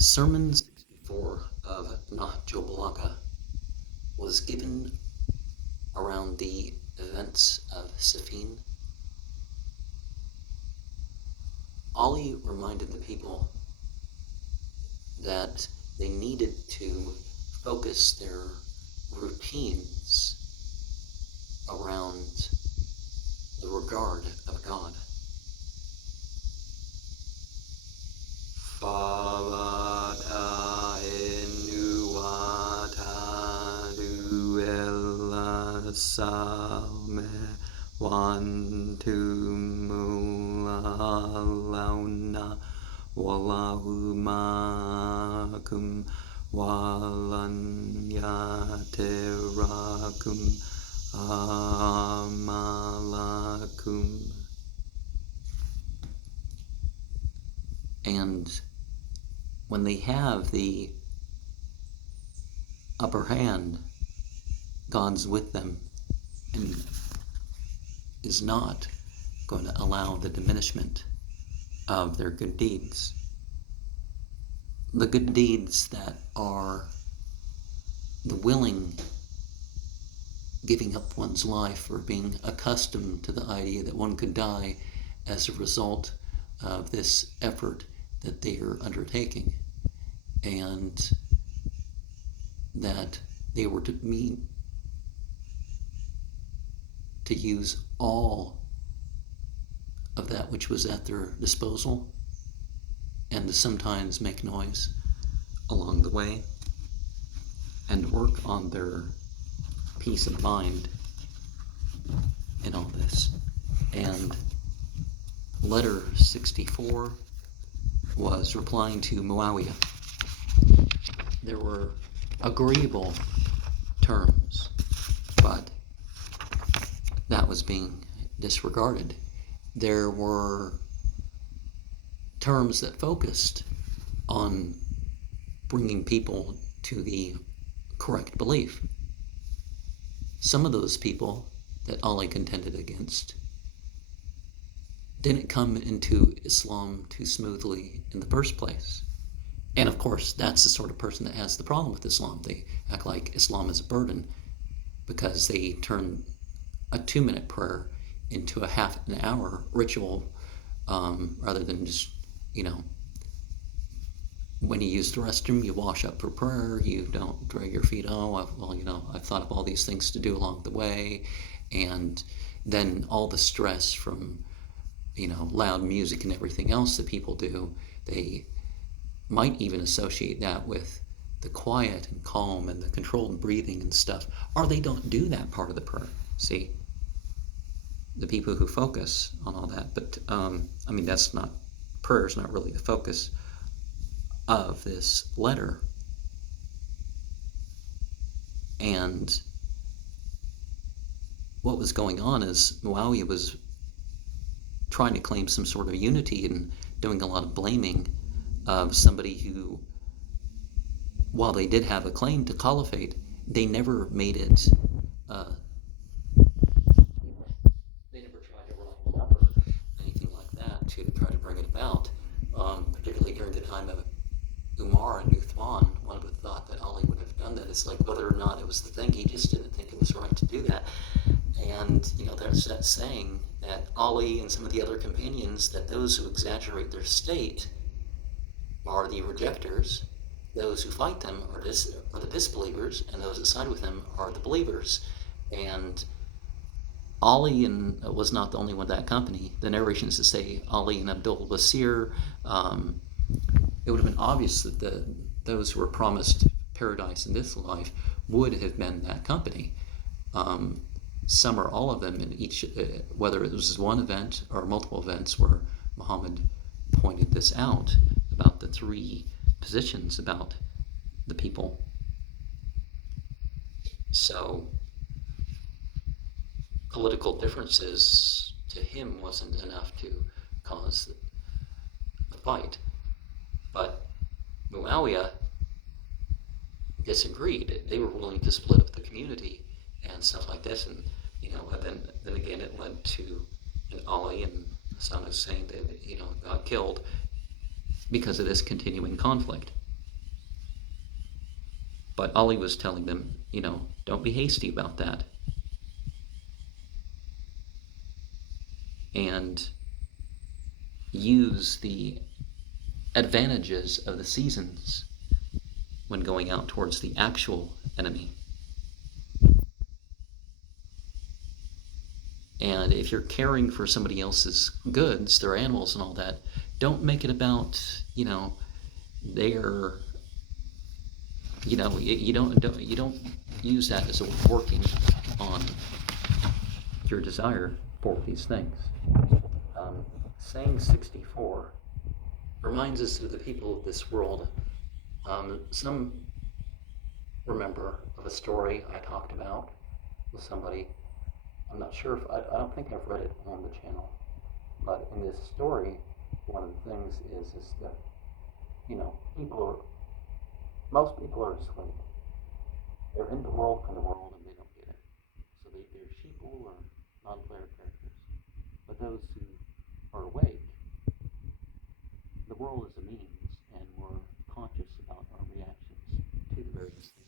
Sermon 64 of Nahjul Balagah was given around the events of Siffin. Ali reminded the people that they needed to focus their routines around the regard of God. Wallahu ma'akum walan yatirakum amalakum. And when they have the upper hand, God's with them and is not going to allow the diminishment of their good deeds. The good deeds that are the willing giving up one's life, or being accustomed to the idea that one could die as a result of this effort that they are undertaking, and that they were to use all of that which was at their disposal, and to sometimes make noise along the way, and work on their peace of mind in all this. And letter 64 was replying to Muawiyah. There were agreeable terms, but that was being disregarded. There were terms that focused on bringing people to the correct belief. Some of those people that Ali contended against didn't come into Islam too smoothly in the first place. And of course, that's the sort of person that has the problem with Islam. They act like Islam is a burden because they turn a 2-minute prayer into a half an hour ritual, rather than just, when you use the restroom, you wash up for prayer, you don't drag your feet. I've thought of all these things to do along the way. And then all the stress from, loud music and everything else that people do, they might even associate that with the quiet and calm and the controlled breathing and stuff, or they don't do that part of the prayer. See, the people who focus on all that, but that's not, prayer is not really the focus of this letter. And what was going on is Muawiyah was trying to claim some sort of unity and doing a lot of blaming of somebody who, while they did have a claim to caliphate, they never made it, they never tried to write it up or anything like that to try to bring it about, particularly during the time of Umar and Uthman. One would have thought that Ali would have done that. It's like whether or not it was the thing, he just didn't think it was right to do that. And, there's that saying that Ali and some of the other companions, that those who exaggerate their state are the rejectors, those who fight them are the disbelievers, and those that side with them are the believers. And Ali was not the only one in that company. The narrations that say Ali and Abdul Basir, it would have been obvious that those who were promised paradise in this life would have been that company. Some or all of them in each, whether it was one event or multiple events where Muhammad pointed this out about the 3 positions about the people. So political differences to him wasn't enough to cause the fight. But Muawiyah disagreed. They were willing to split up the community and stuff like this. And, then again, it led to Ali and Hassan Hussein that, got killed because of this continuing conflict. But Ali was telling them, don't be hasty about that. And use the advantages of the seasons when going out towards the actual enemy. And if you're caring for somebody else's goods, their animals and all that, don't make it about, their, you don't use that as a working on your desire for these things. Saying 64 reminds us of the people of this world. Some remember of a story I talked about with somebody. I'm not sure if I don't think I've read it on the channel, but in this story, one of the things is that most people are asleep. They're in the world from the world and they don't get it. So they're sheeple or non-player characters. But those who are awake, the world is a means, and we're conscious about our reactions to the various things.